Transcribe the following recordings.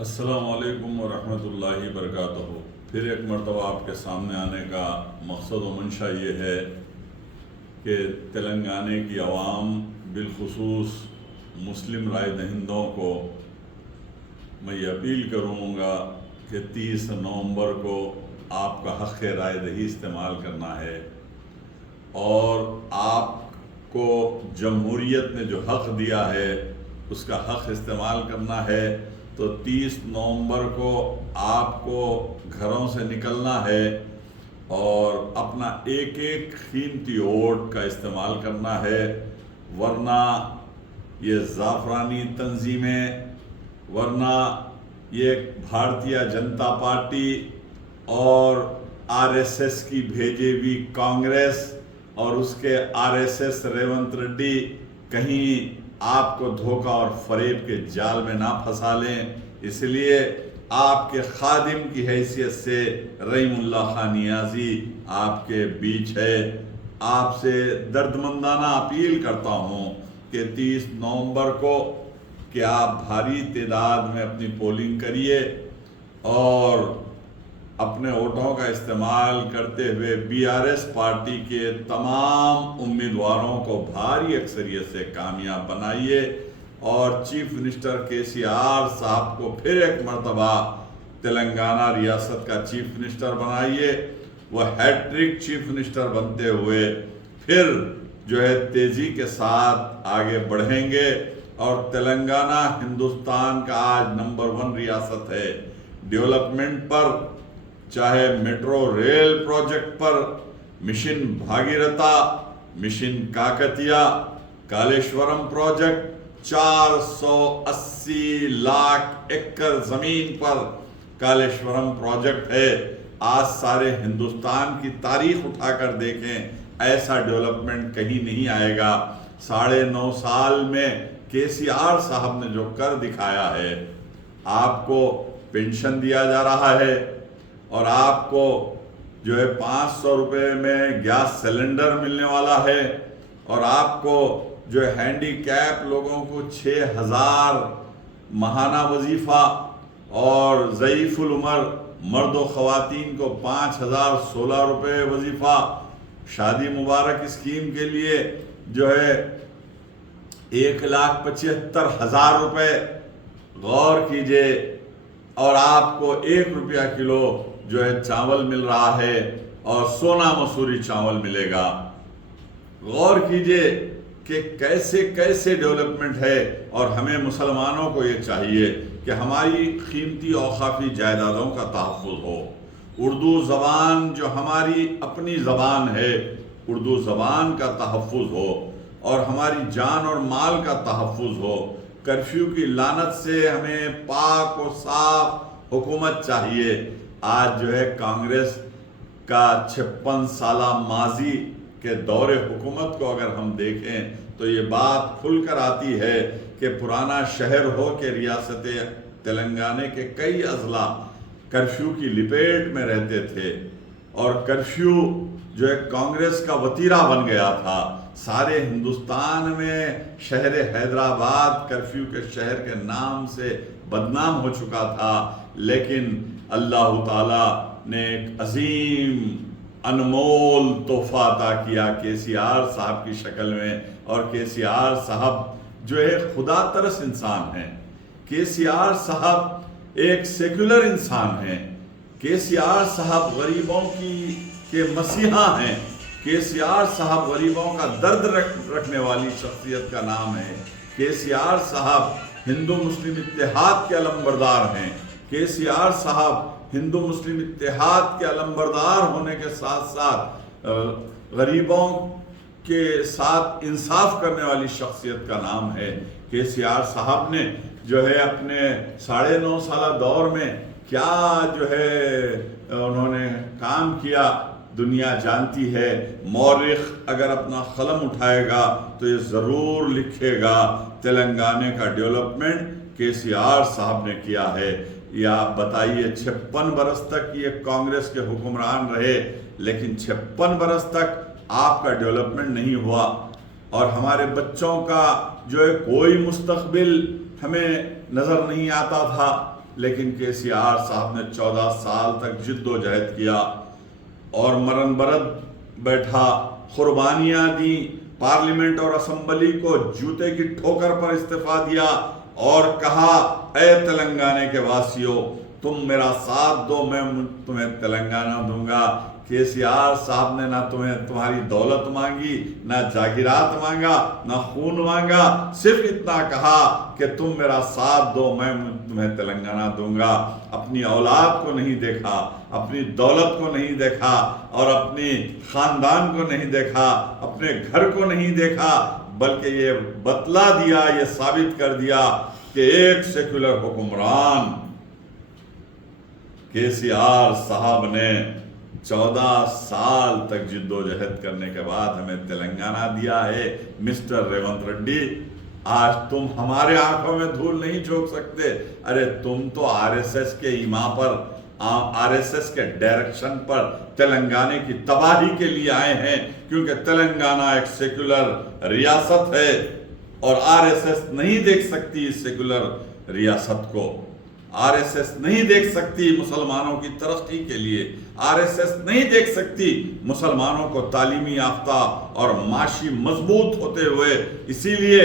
السلام علیکم ورحمۃ اللہ وبرکاتہ۔ پھر ایک مرتبہ آپ کے سامنے آنے کا مقصد و منشا یہ ہے کہ تلنگانے کی عوام بالخصوص مسلم رائے دہندوں کو میں یہ اپیل کروں گا کہ 30 نومبر کو آپ کا حق رائے دہی استعمال کرنا ہے، اور آپ کو جمہوریت نے جو حق دیا ہے اس کا حق استعمال کرنا ہے۔ تو 30 نومبر کو آپ کو گھروں سے نکلنا ہے اور اپنا ایک ایک قیمتی ووٹ کا استعمال کرنا ہے، ورنہ یہ زعفرانی تنظیمیں، ورنہ یہ بھارتیہ جنتا پارٹی اور RSS کی بھیجی ہوئی کانگریس اور اس کے RSS ریونت ریڈی کہیں آپ کو دھوکہ اور فریب کے جال میں نہ پھنسا لیں۔ اس لیے آپ کے خادم کی حیثیت سے رحیم اللہ خان نیازی آپ کے بیچ ہے۔ آپ سے دردمندانہ اپیل کرتا ہوں کہ 30 نومبر کو کہ آپ بھاری تعداد میں اپنی پولنگ کریے اور اپنے ووٹوں کا استعمال کرتے ہوئے BRS پارٹی کے تمام امیدواروں کو بھاری اکثریت سے کامیاب بنائیے، اور چیف منسٹر KCR صاحب کو پھر ایک مرتبہ تلنگانہ ریاست کا چیف منسٹر بنائیے۔ وہ ہیٹرک چیف منسٹر بنتے ہوئے پھر جو ہے تیزی کے ساتھ آگے بڑھیں گے، اور تلنگانہ ہندوستان کا آج نمبر 1 ریاست ہے ڈیولپمنٹ پر، چاہے میٹرو ریل پروجیکٹ پر، mission Bhagiratha, mission Kakatiya, Kaleshwaram project, 480 lakh acre زمین پر کالیشورم پروجیکٹ ہے۔ آج سارے ہندوستان کی تاریخ اٹھا کر دیکھیں، ایسا ڈیولپمنٹ کہیں نہیں آئے گا۔ 9.5 سال میں KCR صاحب نے جو کر دکھایا ہے، آپ کو پینشن دیا جا رہا ہے، اور آپ کو جو ہے 500 روپے میں گیس سلنڈر ملنے والا ہے، اور آپ کو جو ہے ہینڈی کیپ لوگوں کو 6000 ماہانہ وظیفہ، اور ضعیف العمر مرد و خواتین کو 5016 روپے وظیفہ، شادی مبارک اسکیم کے لیے جو ہے 1,75,000 روپے، غور کیجئے، اور آپ کو 1 روپیہ کلو جو ہے چاول مل رہا ہے، اور سونا مسوری چاول ملے گا۔ غور کیجئے کہ کیسے کیسے ڈیولپمنٹ ہے، اور ہمیں مسلمانوں کو یہ چاہیے کہ ہماری قیمتی اوقافی جائیدادوں کا تحفظ ہو، اردو زبان جو ہماری اپنی زبان ہے، اردو زبان کا تحفظ ہو، اور ہماری جان اور مال کا تحفظ ہو۔ کرفیو کی لعنت سے ہمیں پاک و صاف حکومت چاہیے۔ آج جو ہے کانگریس کا 56 سالہ ماضی کے دور حکومت کو اگر ہم دیکھیں تو یہ بات کھل کر آتی ہے کہ پرانا شہر ہو کے ریاست تلنگانے کے کئی اضلاع کرفیو کی لپیٹ میں رہتے تھے، اور کرفیو جو ہے کانگریس کا وتیرہ بن گیا تھا۔ سارے ہندوستان میں شہر حیدرآباد کرفیو کے شہر کے نام سے بدنام ہو چکا تھا، لیکن اللہ تعالیٰ نے ایک عظیم انمول تحفہ عطا کیا KCR صاحب کی شکل میں، اور KCR صاحب جو ہے خدا ترس انسان ہیں۔ KCR صاحب ایک سیکولر انسان ہیں۔ KCR صاحب غریبوں کے مسیحا ہیں۔ KCR صاحب غریبوں کا درد رکھنے والی شخصیت کا نام ہے۔ KCR صاحب ہندو مسلم اتحاد کے علمبردار ہیں۔ KCR صاحب ہندو مسلم اتحاد کے علمبردار ہونے کے ساتھ ساتھ غریبوں کے ساتھ انصاف کرنے والی شخصیت کا نام ہے۔ KCR صاحب نے جو ہے اپنے 9.5 سالہ دور میں کیا جو ہے انہوں نے کام کیا، دنیا جانتی ہے۔ مورخ اگر اپنا قلم اٹھائے گا تو یہ ضرور لکھے گا تلنگانے کا ڈیولپمنٹ KCR صاحب نے کیا ہے۔ یا بتائیے 56 برس تک یہ کانگریس کے حکمران رہے، لیکن 56 برس تک آپ کا ڈیولپمنٹ نہیں ہوا، اور ہمارے بچوں کا جو ہے کوئی مستقبل ہمیں نظر نہیں آتا تھا۔ لیکن کے سی آر صاحب نے 14 سال تک جد و جہد کیا اور مرن برد بیٹھا، قربانیاں دیں، پارلیمنٹ اور اسمبلی کو جوتے کی ٹھوکر پر استعفیٰ دیا اور کہا اے تلنگانہ کے واسیوں تم میرا ساتھ دو، میں تمہیں تلنگانہ دوں گا۔ کے سی آر صاحب نے نہ تمہاری دولت مانگی، نہ جاگیرات مانگا، نہ خون مانگا، صرف اتنا کہا کہ تم میرا ساتھ دو، میں تمہیں تلنگانہ دوں گا۔ اپنی اولاد کو نہیں دیکھا، اپنی دولت کو نہیں دیکھا اور اپنی خاندان کو نہیں دیکھا، اپنے گھر کو نہیں دیکھا، بلکہ یہ بتلا دیا، یہ ثابت کر دیا کہ ایک سیکولر حکمران کے سی آر صاحب نے 14 سال تک جد و جہد کرنے کے بعد ہمیں تلنگانہ دیا ہے۔ مسٹر ریونت ریڈی، آج تم ہمارے آنکھوں میں دھول نہیں جھونک سکتے۔ ارے تم تو آر ایس ایس کے ایما پر، آر ایس ایس کے ڈائریکشن پر تلنگانہ کی تباہی کے لیے آئے ہیں، کیونکہ تلنگانہ ایک سیکولر ریاست ہے اور آر ایس ایس نہیں دیکھ سکتی اس سیکولر ریاست کو۔ آر ایس ایس نہیں دیکھ سکتی مسلمانوں کی ترقی کے لیے، آر ایس ایس نہیں دیکھ سکتی مسلمانوں کو تعلیمی یافتہ اور معاشی مضبوط ہوتے ہوئے۔ اسی لیے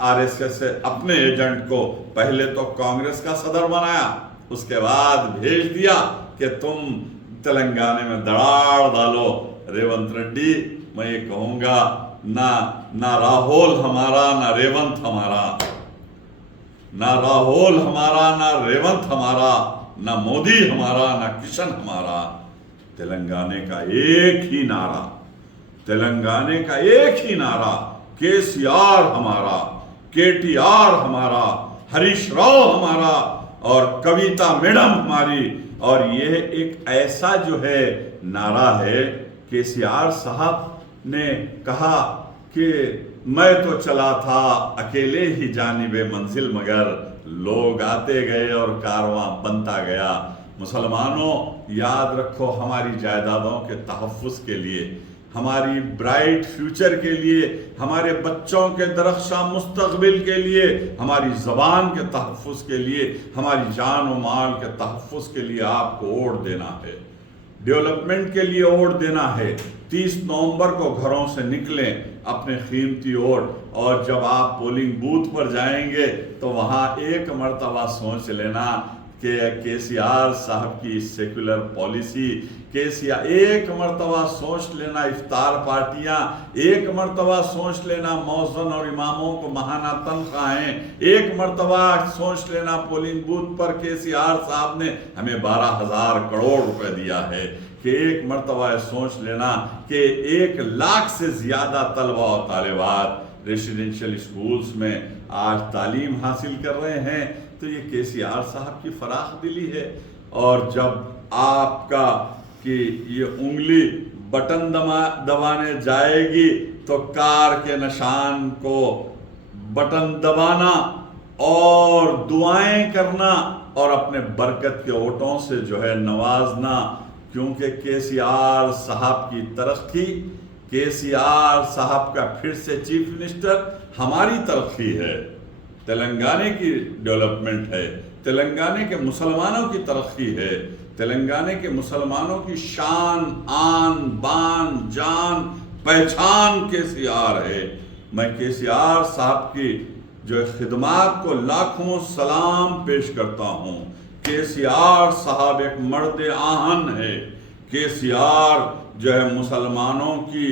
آر ایس ایس اپنے ایجنٹ کو پہلے تو کانگریس کا صدر بنایا، اس کے بعد بھیج دیا کہ تم تلنگانہ میں دڑاڑ ڈالو۔ ریونت ریڈی، میں یہ کہوں گا، نہ راہول ہمارا، نہ ریونت ہمارا، نہ راہول ہمارا، نہ ریونت ہمارا، نہ مودی ہمارا، نہ کشن ہمارا۔ تلنگانہ کا ایک ہی نعرہ، تلنگانہ کا ایک ہی نعرہ، کے سی آر ہمارا، کے ٹی آر ہمارا، ہریش راؤ ہمارا اور کویتا میڈم ہماری۔ اور یہ ایک ایسا جو ہے نعرہ ہے، کے سی آر صاحب نے کہا کہ میں تو چلا تھا اکیلے ہی جانب منزل، مگر لوگ آتے گئے اور کارواں بنتا گیا۔ مسلمانوں یاد رکھو، ہماری جائیدادوں کے تحفظ کے لیے، ہماری برائٹ فیوچر کے لیے، ہمارے بچوں کے درخشاں مستقبل کے لیے، ہماری زبان کے تحفظ کے لیے، ہماری جان و مال کے تحفظ کے لیے آپ کو ووٹ دینا ہے، ڈیولپمنٹ کے لیے ووٹ دینا ہے۔ 30 نومبر کو گھروں سے نکلیں اپنے قیمتی ووٹ، اور جب آپ پولنگ بوتھ پر جائیں گے تو وہاں ایک مرتبہ سوچ لینا کہ کے سی آر صاحب کی سیکولر پالیسی، ایک مرتبہ سوچ لینا افطار پارٹیاں، ایک مرتبہ سوچ لینا مؤذن اور اماموں کو ماہانہ تنخواہیں، ایک مرتبہ سوچ لینا پولنگ بوتھ پر کے سی آر صاحب نے ہمیں 12,000 کروڑ روپے دیا ہے، کہ ایک مرتبہ سوچ لینا کہ 1 لاکھ سے زیادہ طلبہ و طالبات ریسیڈنشل اسکولز میں آج تعلیم حاصل کر رہے ہیں۔ تو یہ کے سی آر صاحب کی فراخ دلی ہے۔ اور جب آپ کا کہ یہ انگلی بٹن دبانے جائے گی تو کار کے نشان کو بٹن دبانا اور دعائیں کرنا اور اپنے برکت کے ووٹوں سے جو ہے نوازنا، کیونکہ کے سی آر صاحب کی ترقی، کے سی آر صاحب کا پھر سے چیف منسٹر ہماری ترقی ہے، تلنگانہ کی ڈیولپمنٹ ہے، تلنگانہ کے مسلمانوں کی ترقی ہے، تلنگانہ کے مسلمانوں کی شان، آن، بان، جان، پہچان کے سی آر ہے۔ میں کے سی آر صاحب کی جو خدمات کو لاکھوں سلام پیش کرتا ہوں۔ کے سی آر صاحب ایک مرد آہن ہے، کے سی آر جو ہے مسلمانوں کی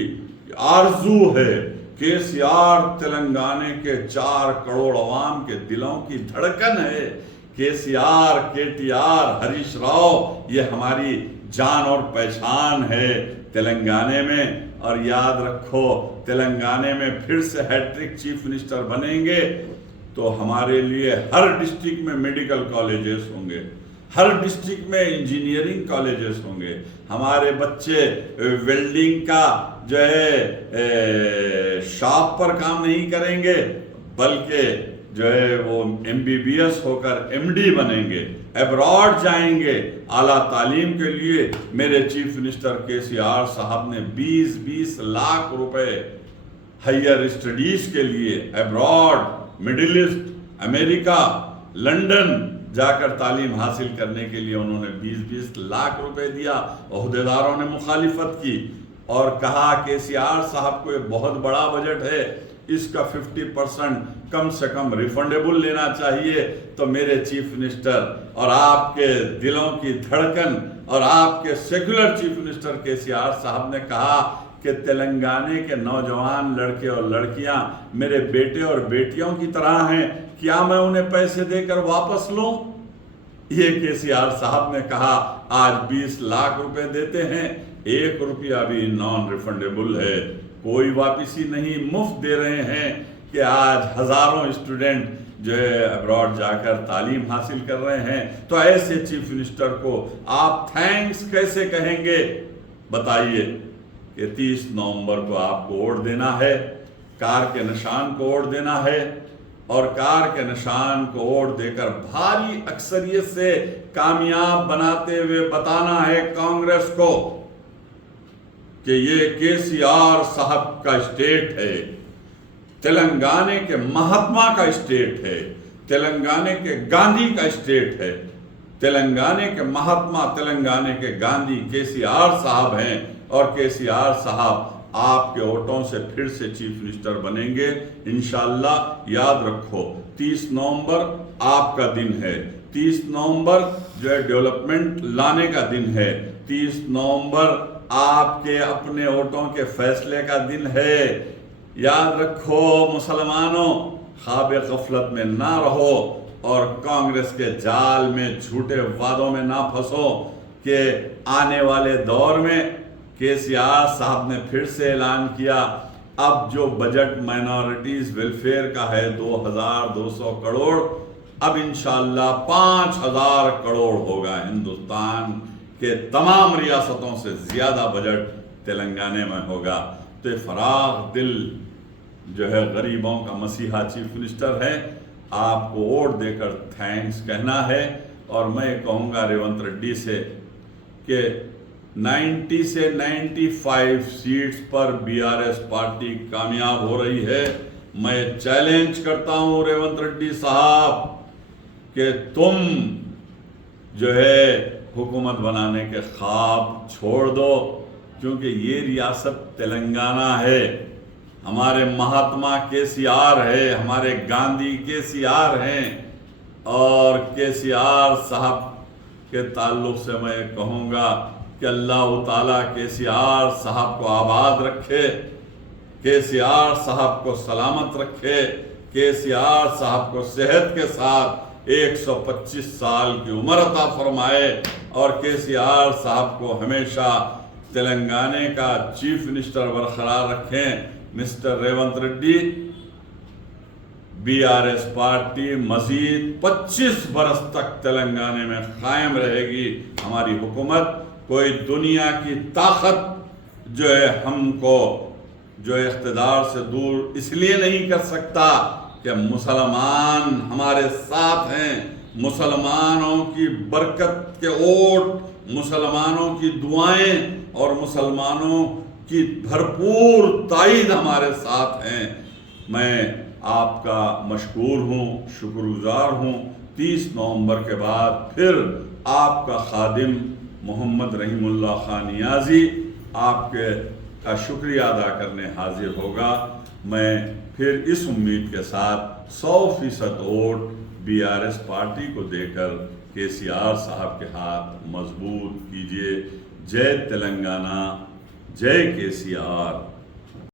آرزو ہے، کے سی آر تلنگانہ کے 4 کروڑ عوام کے دلوں کی دھڑکن ہے، کے سی آر، کے ٹی آر، ہریش راؤ یہ ہماری جان اور پہچان ہے تلنگانہ میں۔ اور یاد رکھو، تلنگانہ میں پھر سے ہیٹرک چیف منسٹر بنیں گے تو ہمارے لیے ہر ڈسٹرکٹ میں میڈیکل کالجز ہوں گے، ہر ڈسٹرکٹ میں انجینئرنگ کالجز ہوں گے، ہمارے بچے ویلڈنگ کا جو ہے شاپ پر کام نہیں کریں گے، بلکہ جو ہے وہ MBBS ہو کر MD بنیں گے، ایبراڈ جائیں گے اعلیٰ تعلیم کے لیے۔ میرے چیف منسٹر کے سی آر صاحب نے 20 لاکھ روپے ہائیر اسٹڈیز کے لیے ایبراڈ، مڈل ایسٹ، امریکہ، لنڈن جا کر تعلیم حاصل کرنے کے لیے انہوں نے 20-20 لاکھ روپے دیا، عہدیداروں نے مخالفت کی اور کہا کہ CR صاحب کو یہ بہت بڑا بجٹ ہے، اس کا 50% کم سے کم ریفنڈیبل لینا چاہیے۔ تو میرے چیف منسٹر اور آپ کے دلوں کی دھڑکن اور آپ کے سیکولر چیف منسٹر KCR صاحب نے کہا کہ تلنگانے کے نوجوان لڑکے اور لڑکیاں میرے بیٹے اور بیٹیوں کی طرح ہیں، کیا میں انہیں پیسے دے کر واپس لوں؟ یہ KCR صاحب نے کہا آج 20 لاکھ روپے دیتے ہیں، 1 روپیہ بھی نان ریفنڈیبل ہے، کوئی واپسی نہیں، مفت دے رہے ہیں کہ آج ہزاروں اسٹوڈنٹ جو ہے ابراڈ جا کر تعلیم حاصل کر رہے ہیں۔ تو ایسے چیف منسٹر کو آپ تھینکس کیسے کہیں گے؟ بتائیے کہ 30 نومبر کو آپ کو ووٹ دینا ہے، کار کے نشان کو ووٹ دینا ہے، اور کار کے نشان کو ووٹ دے کر بھاری اکثریت سے کامیاب بناتے ہوئے بتانا ہے کانگریس کو کہ یہ KCR صاحب کا اسٹیٹ ہے، تلنگانے کے مہاتما کا اسٹیٹ ہے، تلنگانے کے گاندھی کا اسٹیٹ ہے، تلنگانے کے مہاتما، تلنگانے کے گاندھی KCR صاحب ہیں، اور KCR صاحب آپ کے ووٹوں سے پھر سے چیف منسٹر بنیں گے انشاءاللہ۔ یاد رکھو 30 نومبر آپ کا دن ہے، 30 نومبر جو ہے ڈیولپمنٹ لانے کا دن ہے، 30 نومبر آپ کے اپنے ووٹوں کے فیصلے کا دن ہے۔ یاد رکھو مسلمانوں، خواب غفلت میں نہ رہو اور کانگریس کے جال میں جھوٹے وعدوں میں نہ پھنسو کہ آنے والے دور میں KCR صاحب نے پھر سے اعلان کیا اب جو بجٹ مائنورٹیز ویلفیئر کا ہے 2200 کروڑ، اب انشاءاللہ 5000 کروڑ ہوگا۔ ہندوستان کے تمام ریاستوں سے زیادہ بجٹ تلنگانے میں ہوگا۔ تو یہ فراغ دل جو ہے غریبوں کا مسیحا چیف منسٹر ہے، آپ کو ووٹ دے کر تھینکس کہنا ہے۔ اور میں کہوں گا ریونت ریڈی سے کہ 90 سے 95 سیٹس پر BRS پارٹی کامیاب ہو رہی ہے۔ میں چیلنج کرتا ہوں ریونت ریڈی صاحب کہ تم جو ہے حکومت بنانے کے خواب چھوڑ دو، کیونکہ یہ ریاست تلنگانہ ہے، ہمارے مہاتما KCR ہے، ہمارے گاندھی KCR ہیں، اور KCR صاحب کے تعلق سے میں کہوں گا کہ اللہ تعالیٰ KCR صاحب کو آباد رکھے، KCR صاحب کو سلامت رکھے، KCR صاحب کو صحت کے ساتھ 125 سال کی عمر عطا فرمائے، اور KCR صاحب کو ہمیشہ تلنگانے کا چیف منسٹر برقرار رکھیں۔ Mister Revanth Reddy, BRS party مزید 25 برس تک تلنگانے میں قائم رہے گی، ہماری حکومت۔ کوئی دنیا کی طاقت جو ہے ہم کو جو اقتدار سے دور اس لیے نہیں کر سکتا کہ مسلمان ہمارے ساتھ ہیں، مسلمانوں کی برکت کے ووٹ، مسلمانوں کی دعائیں اور مسلمانوں کی بھرپور تائید ہمارے ساتھ ہیں۔ میں آپ کا مشکور ہوں، شکر گزار ہوں۔ 30 نومبر کے بعد پھر آپ کا خادم محمد رحیم اللہ خان نیازی آپ کے کا شکریہ ادا کرنے حاضر ہوگا۔ میں پھر اس امید کے ساتھ 100% ووٹ BRS پارٹی کو دے کر KCR صاحب کے ہاتھ مضبوط کیجیے۔ جے تلنگانہ، جے KCR۔